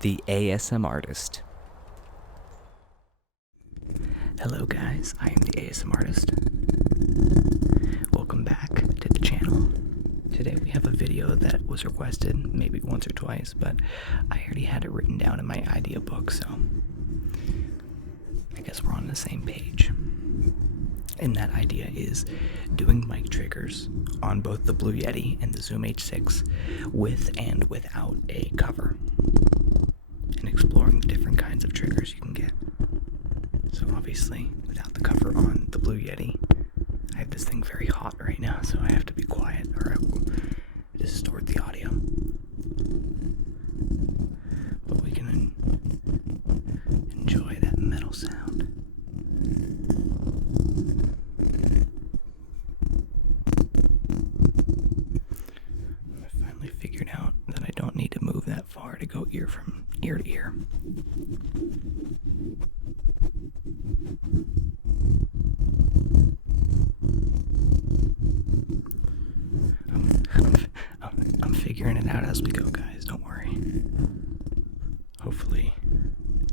the ASM artist. Hello guys, I am the ASM artist. Welcome back to the channel. Today we have a video that was requested maybe once or twice, but I already had it written down in my idea book, so I guess we're on the same page. And that idea is doing mic triggers on both the Blue Yeti and the Zoom H6 with and without a cover, and exploring the different kinds of triggers you can get. So obviously, without the cover on the Blue Yeti, I have this thing very hot right now, so I have to be quiet or I will distort the audio. But we can enjoy that metal sound. I finally figured out that I don't need to move that far to go ear to ear. I'm figuring it out as we go, guys. Don't worry. Hopefully,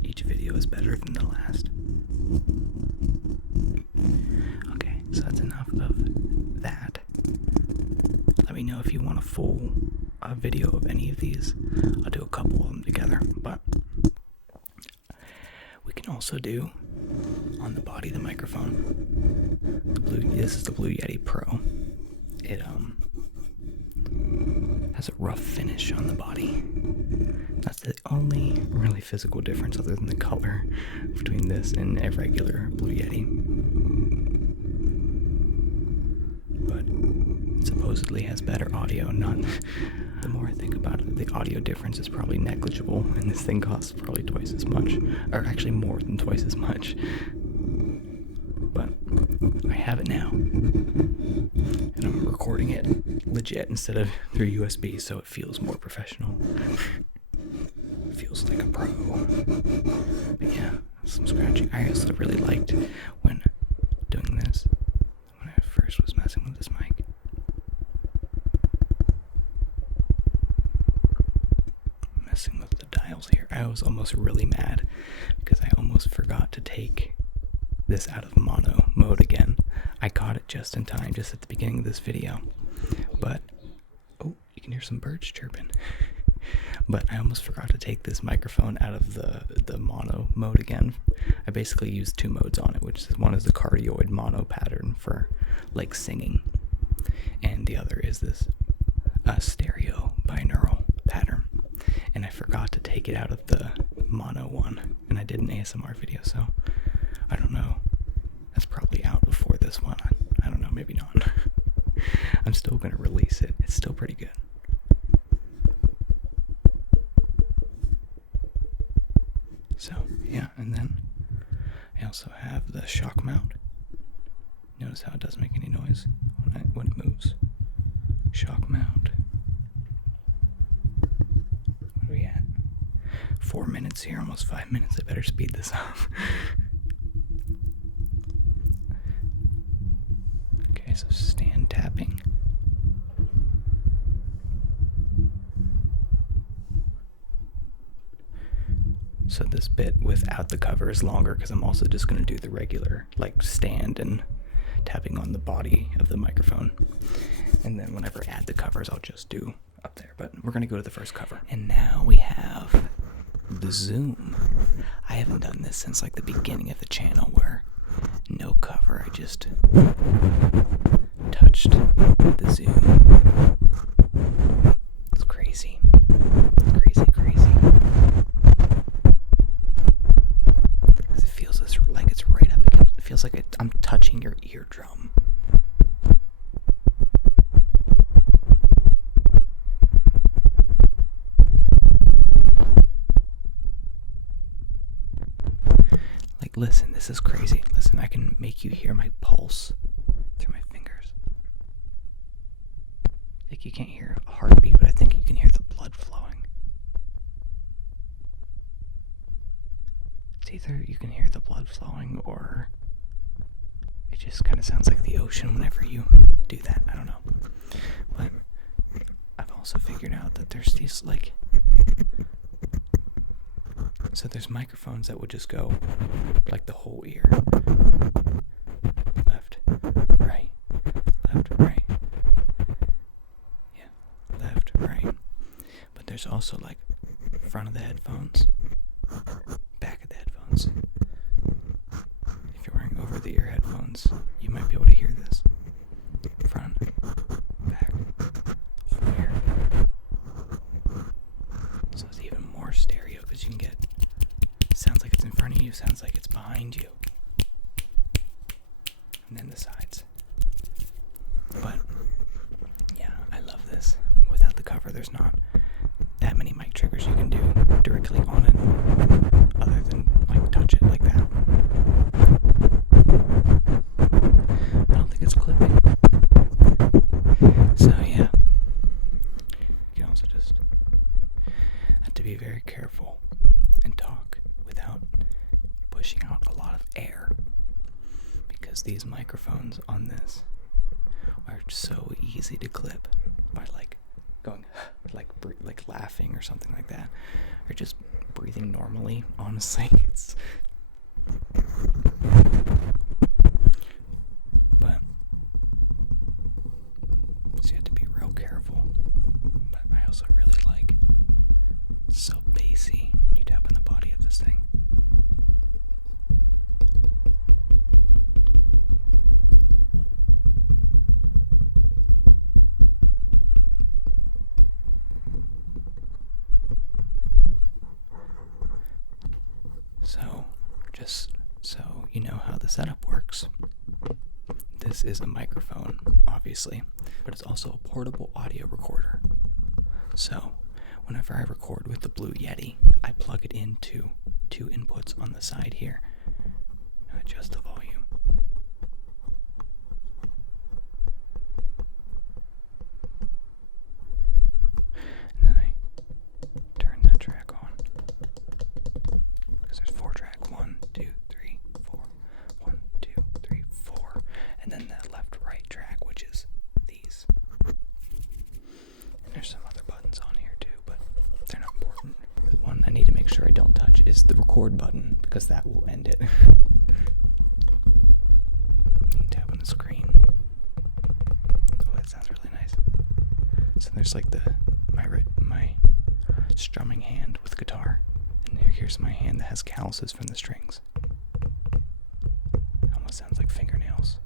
each video is better than the last. Okay, so that's enough of that. Let me know if you want a full video of any of these. I'll do a couple of them together, but we can also do on the body of the microphone. This is the Blue Yeti Pro. It has a rough finish on the body. That's the only really physical difference other than the color between this and a regular Blue Yeti. But it supposedly has better audio. The more I think about it, the audio difference is probably negligible, and this thing costs probably twice as much, or actually more than twice as much. But I have it now, and I'm recording it legit instead of through USB, so it feels more professional. It feels like a pro. But yeah, some scratching. I also really liked when doing this, when I first was messing with this mic. Messing with the dials here. I was almost really mad because I almost forgot to take this out of mono mode again. I caught it just in time, just at the beginning of this video. But, oh, you can hear some birds chirping. But I almost forgot to take this microphone out of the mono mode again. I basically used two modes on it, which is one is the cardioid mono pattern for like singing, and the other is this stereo binaural pattern. And I forgot to take it out of the mono one, and I did an ASMR video, so I don't know. That's probably out before this one. I don't know, maybe not. I'm still going to release it. It's still pretty good. So, yeah, and then I also have the shock mount. Notice how it doesn't make any noise when it moves. Shock mount. What are we at? 4 minutes here, almost 5 minutes. I better speed this up. Okay, so stand tapping. So this bit without the cover is longer because I'm also just going to do the regular like stand and tapping on the body of the microphone. And then whenever I add the covers, I'll just do up there. But we're going to go to the first cover. And now we have the Zoom. I haven't done this since like the beginning of the channel where no cover. I just touched the Zoom. It's crazy. Crazy. Because it feels like it's right up against, it feels like I'm touching your eardrum. Like, listen, this is crazy. Listen, I can make you hear my pulse through my fingers. Like, you can't hear a heartbeat, but I think you can hear the blood flowing. It's either you can hear the blood flowing or it just kind of sounds like the ocean whenever you do that. I don't know. But I've also figured out that there's these, like, So there's microphones that would just go like the whole ear. Left, right, left, right. Yeah, left, right. But there's also like front of the headphones, back of the headphones. If you're wearing over-the-ear headphones, you might be able to hear this. Front, back, whole ear. So it's even more stereo because you can get sounds like it's in front of you, sounds like it's behind you, and then the sides. But yeah, I love this. Without the cover, there's not that many mic triggers you can do directly on it, other than like touch it like that. I don't think it's clipping. So yeah, you can also just have to be very careful and talk without pushing out a lot of air, because these microphones on this are so easy to clip by like going like laughing or something like that, or just breathing normally. Honestly, it's but so you have to be real careful. But I also really like it's so bassy when you tap on the body of this thing. So, just so you know how the setup works, this is a microphone, obviously, but it's also a portable audio recorder. So, whenever I record with the Blue Yeti, I plug it into two inputs on the side here and adjust the volume. And then I turn that track on. Because there's 4 track, 1, 2, 3, 4, 1, 2, 3, 4, and then the left right track, which is these. And there's some other buttons on here too, but they're not important. The one I need to make sure I don't touch is the record button, because that will end it. You tap on the screen. Oh, that sounds really nice. So there's like my strumming hand with guitar. And here's my hand that has calluses from the strings. It almost sounds like fingernails.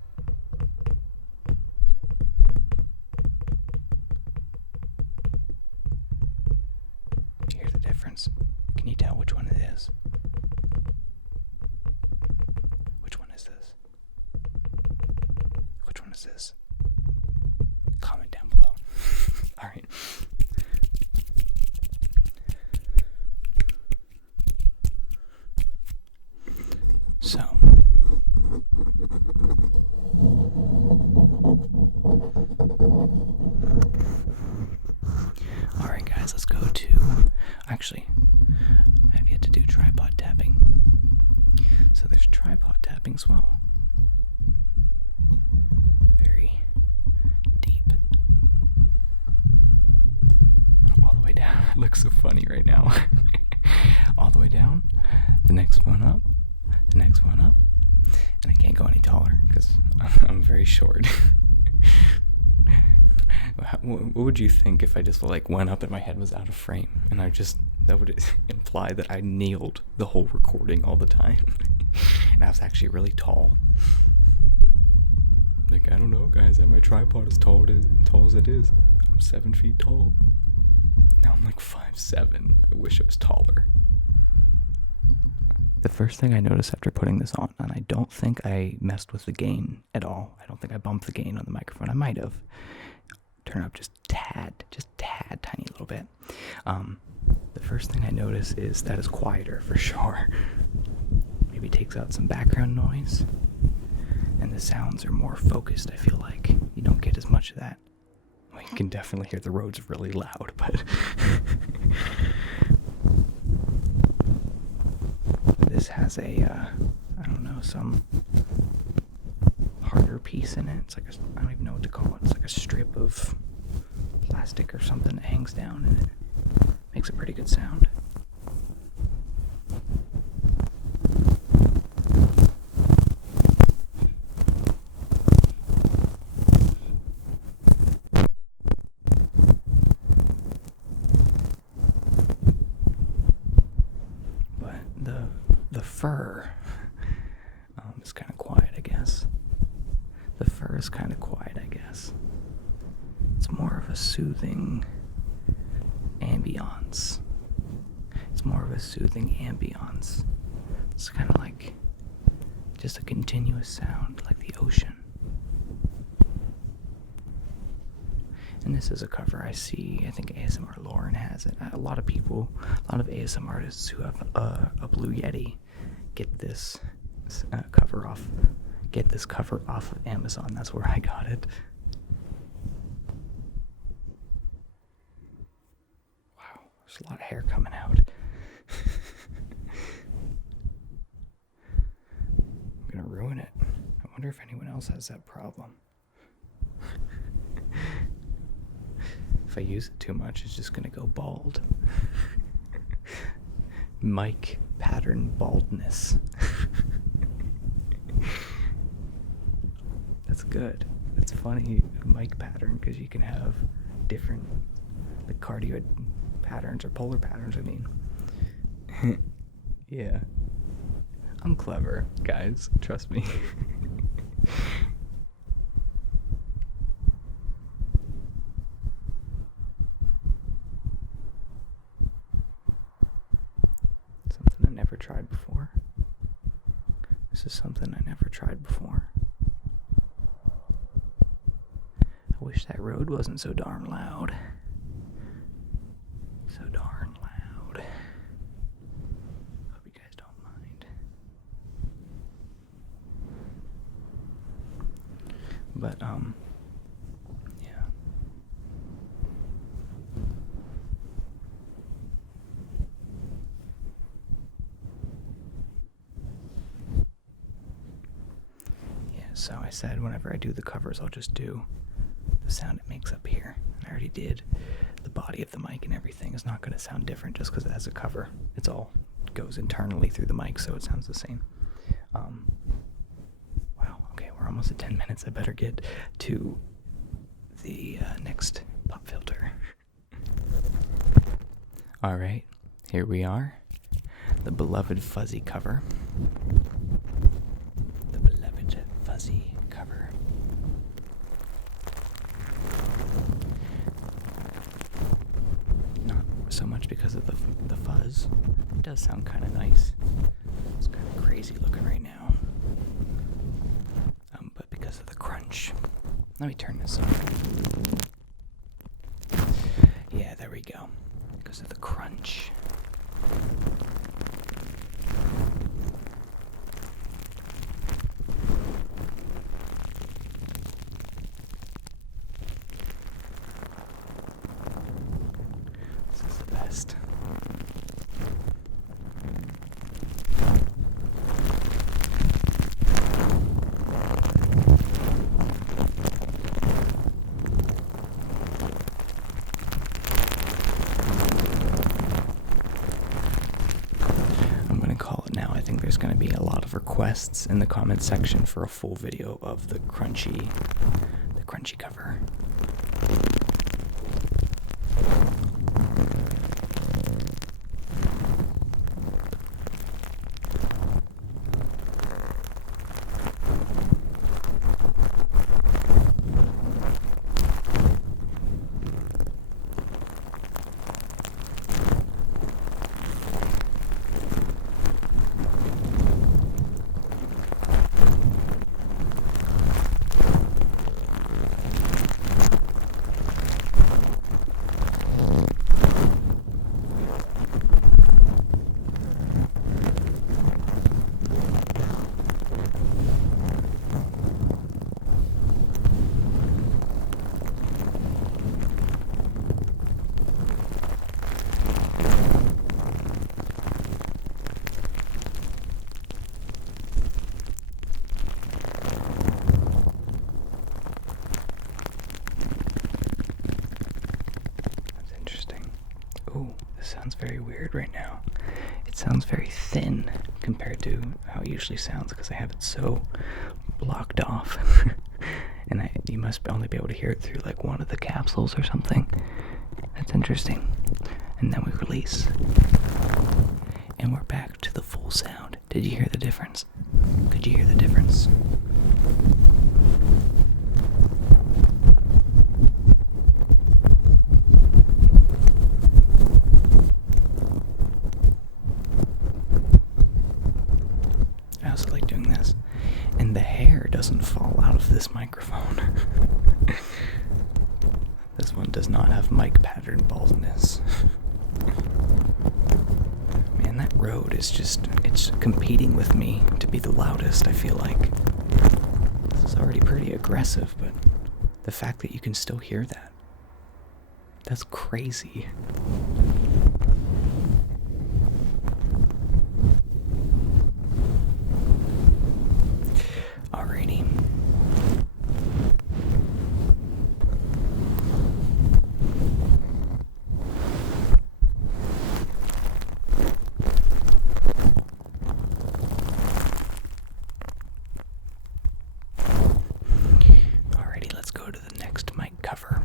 Do you hear the difference? Can you tell which one it is? Which one is this? Which one is this? Comment down below. Alright. So, alright guys, let's go to, actually, I have yet to do tripod tapping. So there's tripod tapping as well. Very deep. All the way down. It looks so funny right now. All the way down, the next one up, the next one up, and I can't go any taller because I'm very short. What would you think if I just like went up and my head was out of frame, and that would imply that I kneeled the whole recording all the time, and I was actually really tall. Like, I don't know, guys, my tripod is tall as it is. I'm 7 feet tall. Now I'm like 5'7". I wish I was taller. The first thing I noticed after putting this on, and I don't think I messed with the gain at all. I don't think I bumped the gain on the microphone. I might have. Turn up just tad, tiny little bit. The first thing I notice is that it's quieter for sure. Maybe takes out some background noise, and the sounds are more focused. I feel like you don't get as much of that. Well, you can definitely hear the roads really loud, but this has a, I don't know, some harder piece in it. It's like I don't even know what to call it. It's like a strip of plastic or something that hangs down, and it makes a pretty good sound. the fur is kind of quiet, I guess. The fur is kind of quiet, I guess. It's more of a soothing ambiance. It's kind of like just a continuous sound, like the ocean. And this is a cover I see. I think ASMR Lauren has it. A lot of ASMR artists who have a blue Yeti get this cover off of Amazon. That's where I got it. Wow, there's a lot of hair coming out. I'm gonna ruin it. I wonder if anyone else has that problem. If I use it too much, it's just gonna go bald. Mic pattern baldness. That's good. That's funny, mic pattern, because you can have different, like, cardioid patterns or polar patterns, I mean. Yeah. I'm clever, guys. Trust me. Something I never tried before. This is something I never tried before. I wish that road wasn't so darn loud. So darn loud. Hope you guys don't mind. But, yeah. Yeah, so I said whenever I do the covers, I'll just do the sound it makes up here. I already did. The body of the mic and everything is not going to sound different just because it has a cover. It's all goes internally through the mic, so it sounds the same. Wow, okay, we're almost at 10 minutes. I better get to the next pop filter. All right, here we are. The beloved fuzzy cover. The beloved fuzzy cover. Not so much because of the fuzz. It does sound kind of nice. It's kind of crazy looking right now. But because of the crunch. Let me turn this on. Yeah, there we go. Because of the crunch. This is the best. There's going to be a lot of requests in the comment section for a full video of the crunchy cover. Sounds very weird right now. It sounds very thin compared to how it usually sounds because I have it so blocked off. And you must only be able to hear it through like one of the capsules or something. That's interesting. And then we release. And we're back to the full Did you hear the difference? Could you hear the difference? I also like doing this. And the hair doesn't fall out of this microphone. This one does not have mic pattern baldness. Man, that Rode is just, it's competing with me to be the loudest, I feel like. This is already pretty aggressive, but the fact that you can still hear that, that's crazy. Alrighty. Alrighty, let's go to the next mic cover.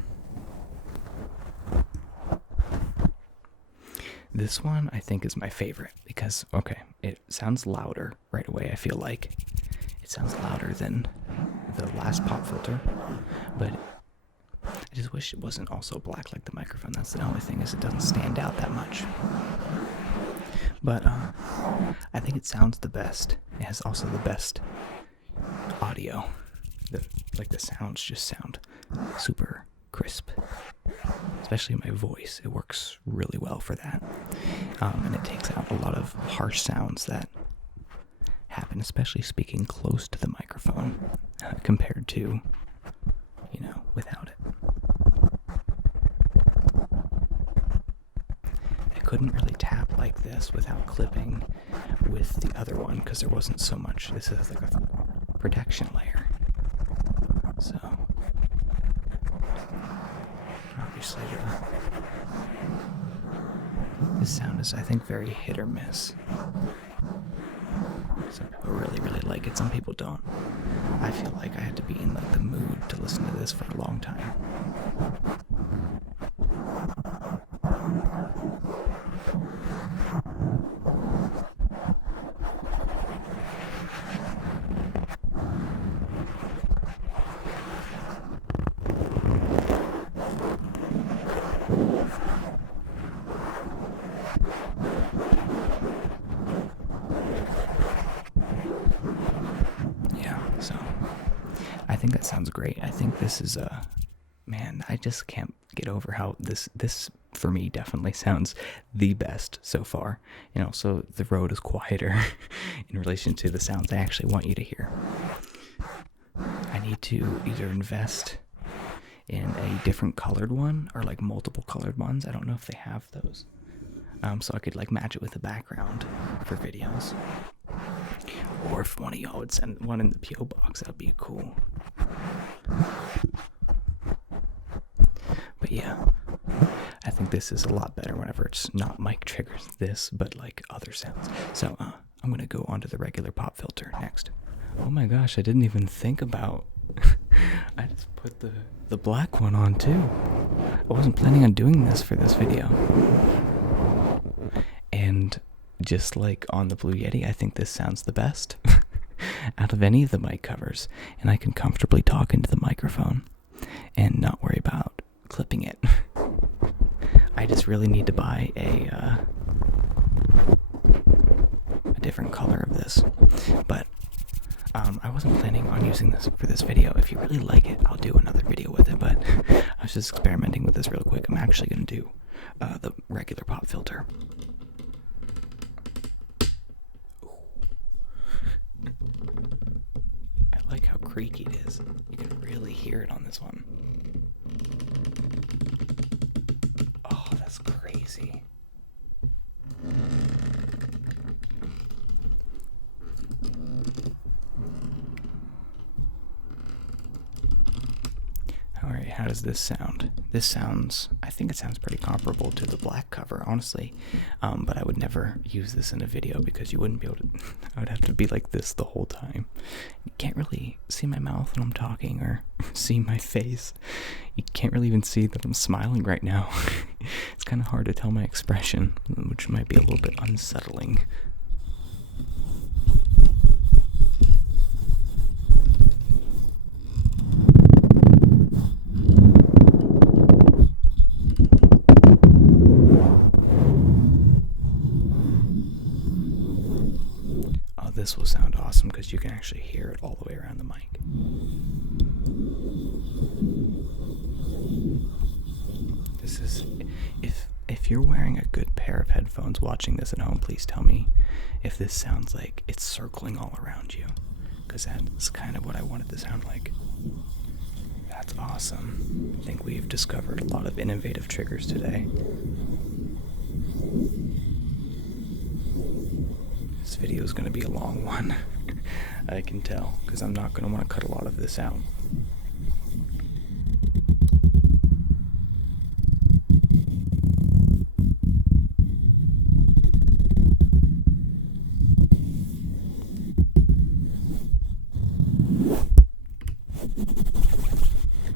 This one I think is my favorite because, okay, it sounds louder right away, I feel like. It sounds louder than the last pop filter, but I just wish it wasn't also black like the microphone. That's the only thing, is it doesn't stand out that much. But I think it sounds the best. It has also the best audio. The sounds just sound super crisp. Especially my voice. It works really well for that. And it takes out a lot of harsh sounds that happen, especially speaking close to the microphone, compared to, without it. I couldn't really tap like this without clipping with the other one because there wasn't so much. This is like a protection layer. So, obviously, this sound is, I think, very hit or miss. Some people really, really like it. Some people don't. I feel like I had to be in the mood to listen to this for a long time. So I think that sounds great. I think this is man, I just can't get over how this for me definitely sounds the best so far. So the Rode is quieter in relation to the sounds I actually want you to hear. I need to either invest in a different colored one or like multiple colored ones. I don't know if they have those. So I could like match it with the background for videos. Or if one of y'all would send one in the P.O. box, that'd be cool. But yeah, I think this is a lot better whenever it's not mic triggers this, but like other sounds. So I'm gonna go onto the regular pop filter next. Oh my gosh, I didn't even think about. I just put the black one on too. I wasn't planning on doing this for this video. And just like on the Blue Yeti, I think this sounds the best out of any of the mic covers. And I can comfortably talk into the microphone and not worry about clipping it. I just really need to buy a different color of this. But I wasn't planning on using this for this video. If you really like it, I'll do another video with it. But I was just experimenting with this real quick. I'm actually going to do the regular pop filter. I like how creaky it is. You can really hear it on this one. Oh, that's crazy. Alright, how does this sound? This sounds, I think it sounds pretty comparable to the black cover, honestly. But I would never use this in a video because you wouldn't be able to, I would have to be like this the whole time. You can't really see my mouth when I'm talking or see my face. You can't really even see that I'm smiling right now. It's kind of hard to tell my expression, which might be a little bit unsettling. this will sound awesome because you can actually hear it all the way around the mic. This is, if you're wearing a good pair of headphones watching this at home, please tell me if this sounds like it's circling all around you, because that's kind of what I want it to sound like. That's awesome. I think we've discovered a lot of innovative triggers today. This video is going to be a long one. I can tell, because I'm not going to want to cut a lot of this out.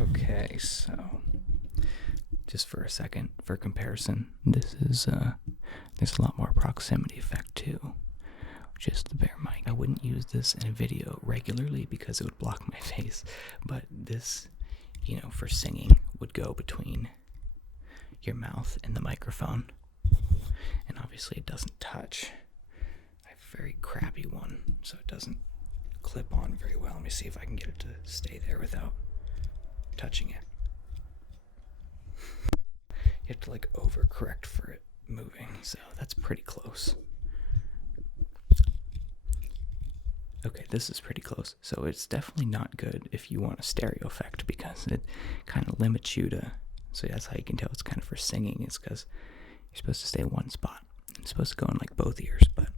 Okay, so just for a second, for comparison, this is there's a lot more proximity effect too. Just the bare mic. I wouldn't use this in a video regularly because it would block my face, but this, for singing would go between your mouth and the microphone, and obviously it doesn't touch. I have a very crappy one, so it doesn't clip on very well. Let me see if I can get it to stay there without touching it. You have to overcorrect for it moving, so that's pretty close. Okay, this is pretty close. So it's definitely not good if you want a stereo effect, because it kind of limits you to, so that's how you can tell it's kind of for singing, is because you're supposed to stay in one spot. It's supposed to go in both ears, but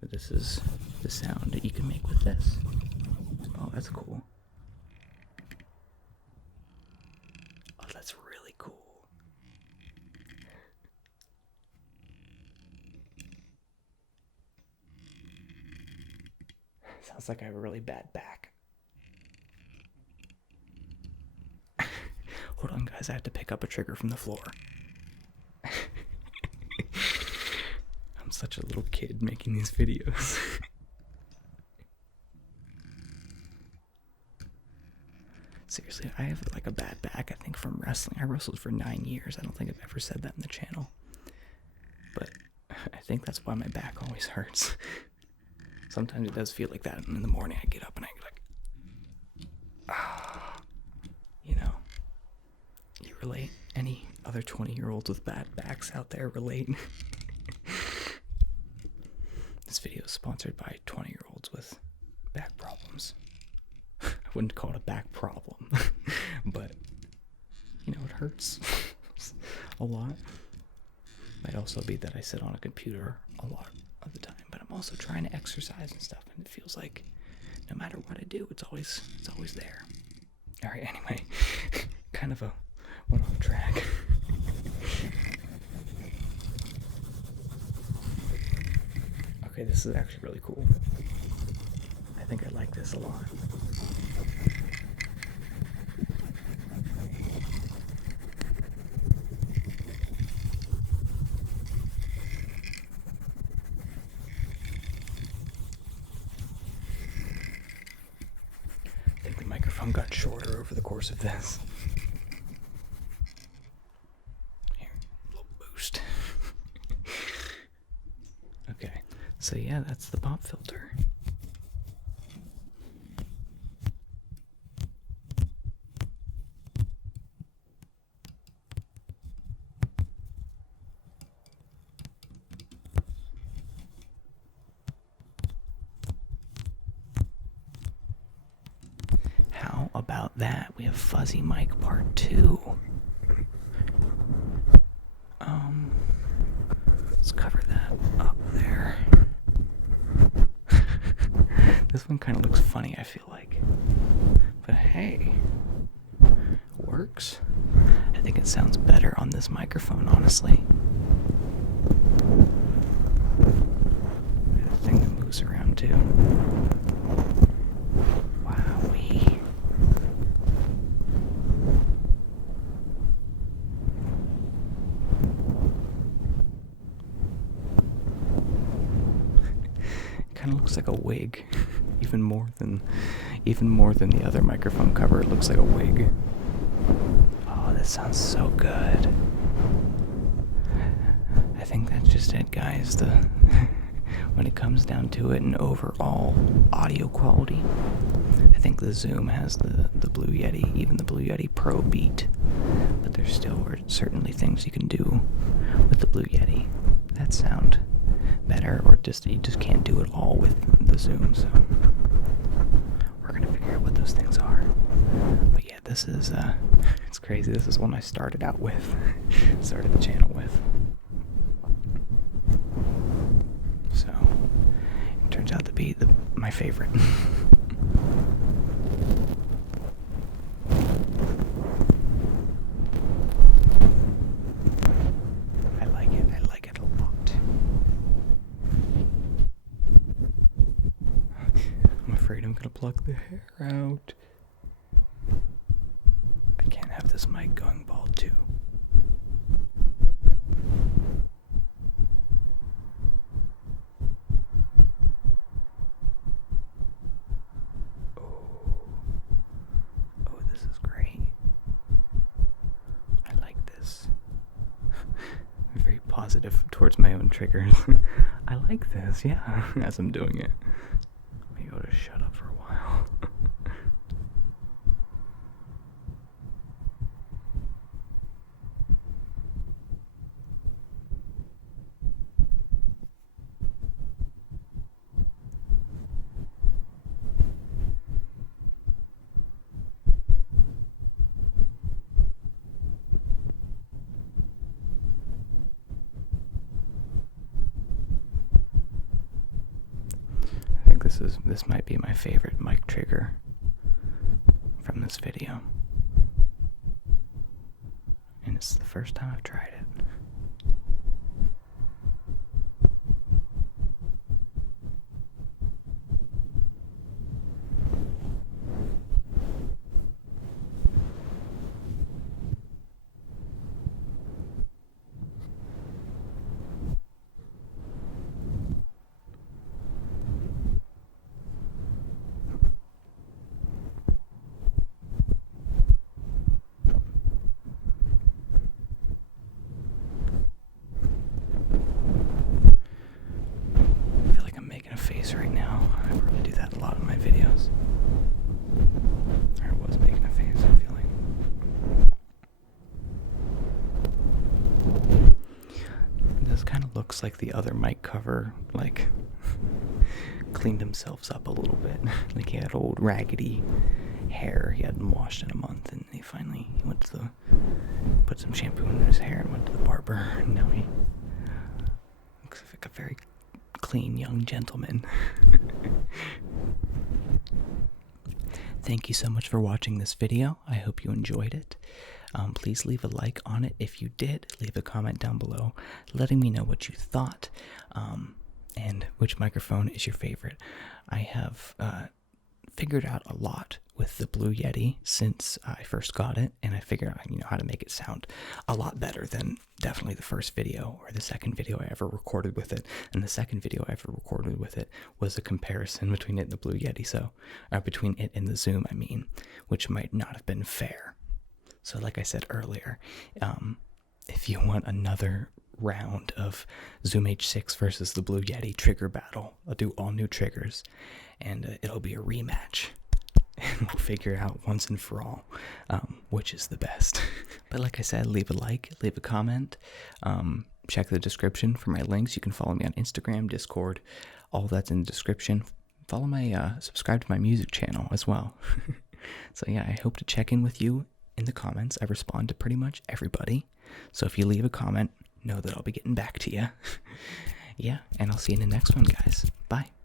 this is the sound that you can make with this. Oh, that's cool. Oh, that's really cool. Sounds like I have a really bad back. Hold on, guys. I have to pick up a trigger from the floor. I'm such a little kid making these videos. Seriously, I have a bad back, I think, from wrestling. I wrestled for 9 years. I don't think I've ever said that in the channel. But I think that's why my back always hurts. Sometimes it does feel like that, and in the morning I get up and I go you relate? Any other 20-year-olds with bad backs out there relate? This video is sponsored by 20-year-olds with back problems. I wouldn't call it a back problem, but it hurts a lot. Might also be that I sit on a computer a lot of the time, but I'm also trying to exercise and stuff, and it feels like no matter what I do, it's always there. All right, anyway, kind of a one-off track. Okay, this is actually really cool. I think I like this a lot. I think the microphone got shorter over the course of this. Here, a little boost. Okay, so yeah, that's the pop filter. How about that? We have fuzzy mic part 2. Let's cover that up there. This one kind of looks funny, I feel like. But hey, works. I think it sounds better on this microphone, honestly. The thing that moves around too. Wowee. Kind of looks like a wig, even more than the other microphone cover. It looks like a wig. Oh, this sounds so good. I think that's just it, guys. When it comes down to it, and overall audio quality, I think the Zoom has the Blue Yeti, even the Blue Yeti Pro beat. But there still are certainly things you can do with the Blue Yeti that sound better, or you just can't do it all with the Zoom. So we're gonna figure out what those things are. But yeah, this is it's crazy. This is one I started out with, started the channel with. So it turns out to be my favorite. I like it a lot. I'm afraid I'm gonna pluck the hair out. I can't have this mic going bald too. Oh, this is great. I like this. I'm very positive towards my own triggers. I like this, yeah, as I'm doing it. Maybe I'll just shut up for a while. This might be my favorite mic trigger from this video. And it's the first time I've tried it. Right now, I probably do that a lot in my videos. I was making a face, I feel like. This kind of looks like the other mic cover, like, cleaned themselves up a little bit. Like he had old raggedy hair he hadn't washed in a month, and he went to put some shampoo in his hair and went to the barber, and now he looks like a very clean young gentleman. Thank you so much for watching this video. I hope you enjoyed it. Please leave a like on it if you did. Leave a comment down below letting me know what you thought, and which microphone is your favorite. I have figured out a lot with the Blue Yeti since I first got it, and I figured out how to make it sound a lot better than definitely the first video or the second video I ever recorded with it. And the second video I ever recorded with it was a comparison between it and the Blue Yeti, between it and the Zoom, which might not have been fair. So like I said earlier, if you want another round of Zoom H6 versus the Blue Yeti trigger battle, I'll do all new triggers, and it'll be a rematch. And we'll figure out once and for all which is the best. But like I said, leave a like, leave a comment, check the description for my links. You can follow me on Instagram, Discord, all that's in the description. Follow my, subscribe to my music channel as well. So yeah, I hope to check in with you in the comments. I respond to pretty much everybody. So if you leave a comment, know that I'll be getting back to you. Yeah, and I'll see you in the next one, guys. Bye.